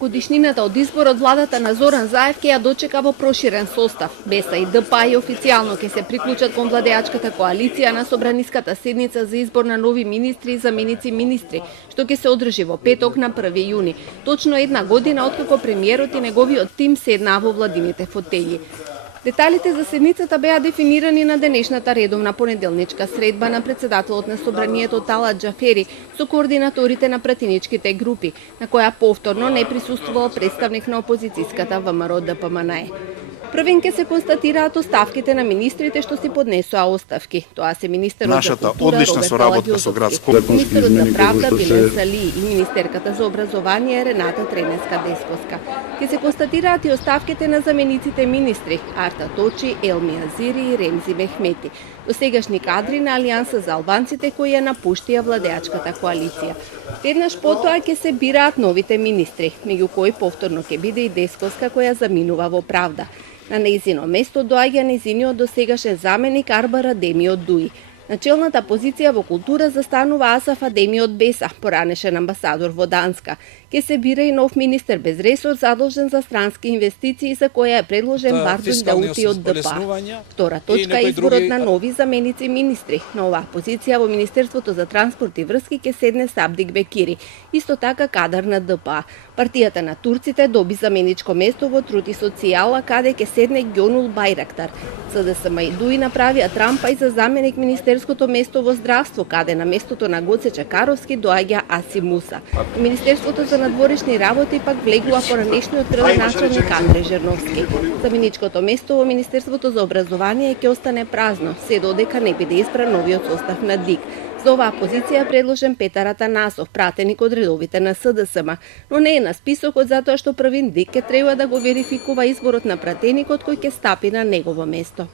Годишнината од изборот владата на Зоран Заев ќе ја дочека во проширен состав. БЕСА и ДПА и официјално ќе се приклучат кон владеачката коалиција на собраниската седница за избор на нови министри и заменици министри, што ќе се одржи во петок на 1 јуни. Точно една година откако премиерот и неговиот тим седнаа во владините фотељи. Деталите за седницата беа дефинирани на денешната редовна понеделничка средба на председателот на собранието Талат Џафери со координаторите на пратеничките групи, на која повторно не присуствувал представник на опозицијската ВМРО ДПМНЕ. Првен ке се констатираат оставките на министрите што си поднесоа оставки. Тоа се министерот за култура одлична соработка со градско, министерот за правда Билен Сали и министерката за образование Рената Тренеска-Десковска. Ке се констатираат и оставките на замениците министри Арта Точи, Елми Азири и Ремзи Мехмети, досегашни кадри на Алијанса за албанците кои ја напуштија владеачката коалиција. Веднаш потоа ќе се бираат новите министри, меѓу кои повторно ќе биде и Десковска која заминува во правда. На нејзино место доаѓа нејзиниот досегашен заменик Арбар Адемиот Дуи. На челната позиција во култура застанува Асаф Адемиот Беса, поранешен амбасадор во Данска. Ке се бира и нов министер без ресор задолжен за странски инвестиции за која е предложен Бардун Даути од ДПА. Втора точка е изборот на нови заменици министри. На оваа позиција во Министерството за транспорт и врски ке седне Сабдик Бекири, исто така кадар на ДПА. Партијата на турците доби заменичко место во Труд и социјала каде ке седне Ѓонул Бајрактар. СДСМ и ДУИ направија трампа и за заменик министерското место во здравство, каде на местото на Гоце Чакаровски доаѓа Аси Муса. Министерството за надворешни работи пак влегува поранешниот градоначалник Андре Жерновски. Заменичкото место во Министерството за образование ќе остане празно, се додека не биде избран новиот состав на ДИК. За оваа позиција предложен Петар Атанасов, пратеник од редовите на СДСМ, но не е на списокот затоа што првин ДИК ќе треба да го верификува изборот на пратеникот кој ќе стапи на негово место.